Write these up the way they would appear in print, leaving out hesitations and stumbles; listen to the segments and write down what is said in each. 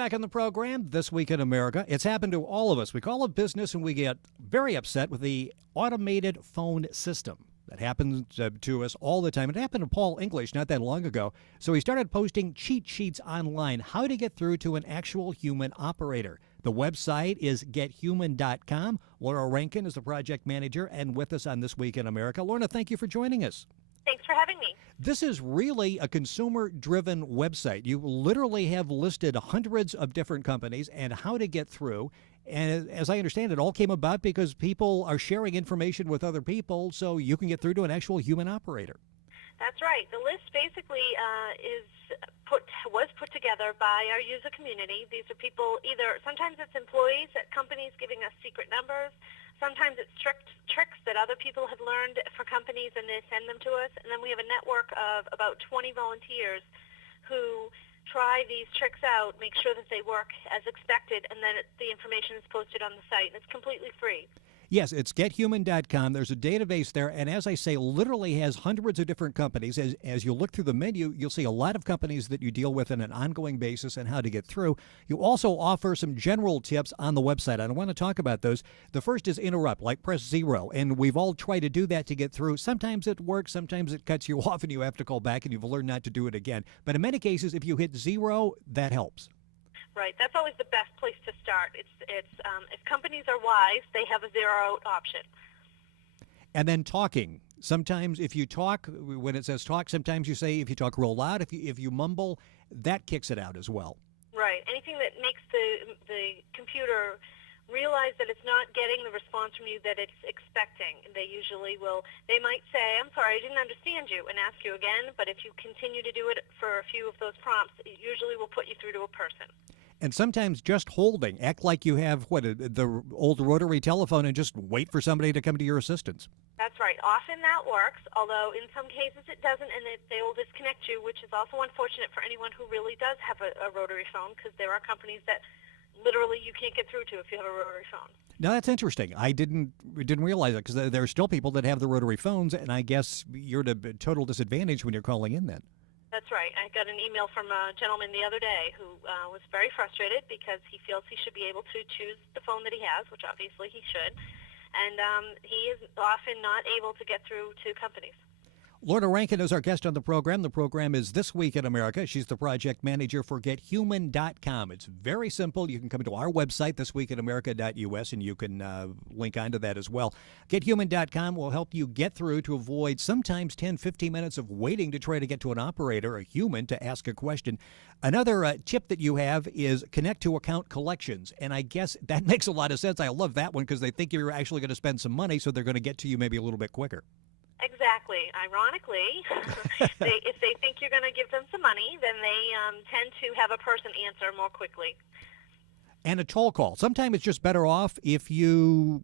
back on the program, This Week in America. It's happened to all of us. We call it business and we get very upset with the automated phone system. That happens to us all the time. It happened to Paul English not that long ago. So he started posting cheat sheets online, how to get through to an actual human operator. The website is gethuman.com. Laura Rankin is the project manager and with us on This Week in America. Lorna, thank you for joining us. Thanks for having me. This is really a consumer-driven website. You literally have listed hundreds of different companies and how to get through. And as I understand it, all came about because people are sharing information with other people so you can get through to an actual human operator. That's right. The list basically was put together by our user community. These are people sometimes it's employees at companies giving us secret numbers. Sometimes it's tricks that other people have learned for companies and they send them to us. And then we have a network of about 20 volunteers who try these tricks out, make sure that they work as expected, and then the information is posted on the site. And it's completely free. Yes, it's gethuman.com. There's a database there, and as I say, literally has hundreds of different companies. As you look through the menu, you'll see a lot of companies that you deal with on an ongoing basis and how to get through. You also offer some general tips on the website. I want to talk about those. The first is interrupt, like press 0, and we've all tried to do that to get through. Sometimes it works, sometimes it cuts you off, and you have to call back, and you've learned not to do it again. But in many cases, if you hit 0, that helps. Right. That's always the best place to start. If companies are wise, they have a 0 option. And then talking. Sometimes if you talk, when it says talk, sometimes you say if you talk real loud, if you mumble, that kicks it out as well. Right. Anything that makes the computer realize that it's not getting the response from you that it's expecting. They might say, I'm sorry, I didn't understand you, and ask you again. But if you continue to do it for a few of those prompts, it usually will put you through to a person. And sometimes just holding. Act like you have, the old rotary telephone and just wait for somebody to come to your assistance. That's right. Often that works, although in some cases it doesn't, and they will disconnect you, which is also unfortunate for anyone who really does have a rotary phone, because there are companies that literally you can't get through to if you have a rotary phone. Now, that's interesting. I didn't realize it, because there are still people that have the rotary phones, and I guess you're at a total disadvantage when you're calling in then. That's right. I got an email from a gentleman the other day who was very frustrated because he feels he should be able to choose the phone that he has, which obviously he should, and he is often not able to get through to companies. Lorna Rankin is our guest on the program. The program is This Week in America. She's the project manager for gethuman.com. It's very simple. You can come to our website, thisweekinamerica.us, and you can link onto that as well. Gethuman.com will help you get through to avoid sometimes 10, 15 minutes of waiting to try to get to an operator, a human, to ask a question. Another tip that you have is connect to account collections, and I guess that makes a lot of sense. I love that one because they think you're actually going to spend some money, so they're going to get to you maybe a little bit quicker. Exactly. Ironically, if they think you're going to give them some money, then they tend to have a person answer more quickly. And a toll call. Sometimes it's just better off if you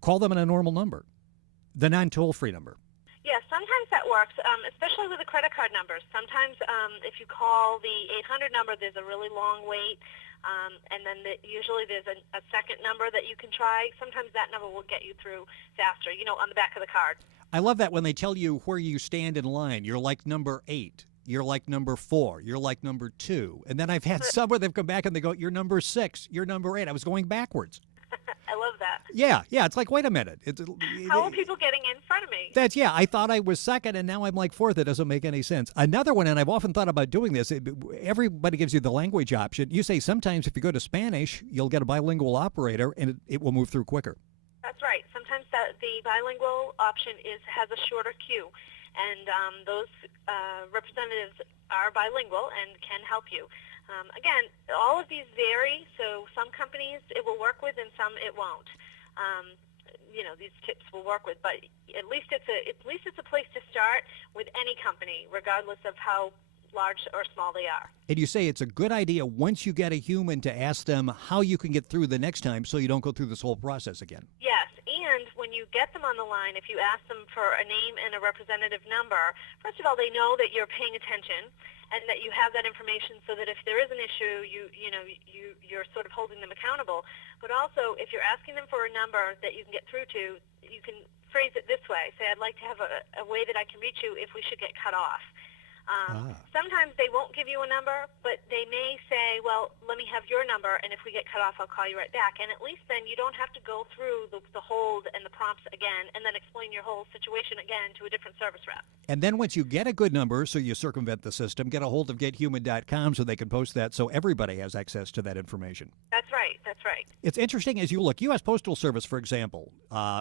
call them on a normal number, the non-toll-free number. Yes, sometimes that works, especially with the credit card numbers. Sometimes if you call the 800 number, there's a really long wait. And then usually there's a second number that you can try. Sometimes that number will get you through faster, on the back of the card. I love that when they tell you where you stand in line. You're like number 8. You're like number 4. You're like number 2. And then I've had some where they've come back and they go, you're number 6. You're number 8. I was going backwards. I love that. Yeah. It's like, wait a minute. How are people getting in front of me? I thought I was second, and now I'm like fourth. It doesn't make any sense. Another one, and I've often thought about doing this, everybody gives you the language option. You say sometimes if you go to Spanish, you'll get a bilingual operator, and it will move through quicker. That's right. Sometimes the bilingual option has a shorter queue, and those representatives are bilingual and can help you. Again, all of these vary, so some companies it will work with and some it won't. These tips will work with, but at least it's a place to start with any company, regardless of how large or small they are. And you say it's a good idea once you get a human to ask them how you can get through the next time so you don't go through this whole process again. Yes, and when you get them on the line, if you ask them for a name and a representative number, first of all, they know that you're paying attention and that you have that information so that if there is an issue, you're sort of holding them accountable. But also, if you're asking them for a number that you can get through to, you can phrase it this way. Say, I'd like to have a way that I can reach you if we should get cut off. Sometimes they won't give you a number, but they may say, well, let me have your number, and if we get cut off, I'll call you right back. And at least then you don't have to go through the hold and the prompts again and then explain your whole situation again to a different service rep. And then once you get a good number, so you circumvent the system, get a hold of gethuman.com so they can post that so everybody has access to that information. That's right. That's right. It's interesting as you look. U.S. Postal Service, for example,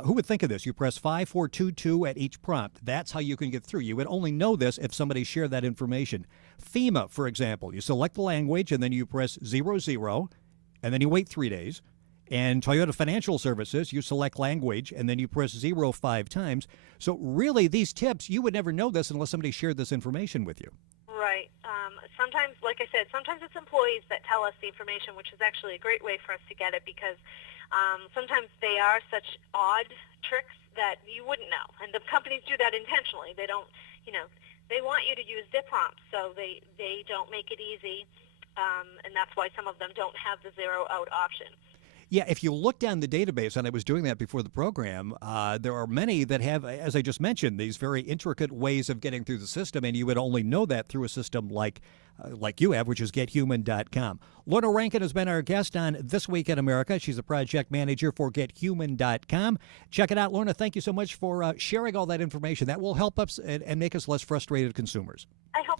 who would think of this? You press 5422 at each prompt. That's how you can get through. You would only know this if somebody shared that information. FEMA, for example, you select the language and then you press 00 and then you wait 3 days. And Toyota Financial Services, you select language and then you press 0 5 times. So really, these tips, you would never know this unless somebody shared this information with you. Right. Sometimes, like I said, sometimes it's employees that tell us the information, which is actually a great way for us to get it because sometimes they are such odd tricks that you wouldn't know. And the companies do that intentionally. They don't, they want you to use their prompts, so they don't make it easy. And that's why some of them don't have the zero out option. Yeah, if you look down the database, and I was doing that before the program, there are many that have, as I just mentioned, these very intricate ways of getting through the system, and you would only know that through a system like you have, which is gethuman.com. Lorna Rankin has been our guest on This Week in America. She's a project manager for gethuman.com. Check it out, Lorna. Thank you so much for sharing all that information. That will help us and make us less frustrated consumers. I hope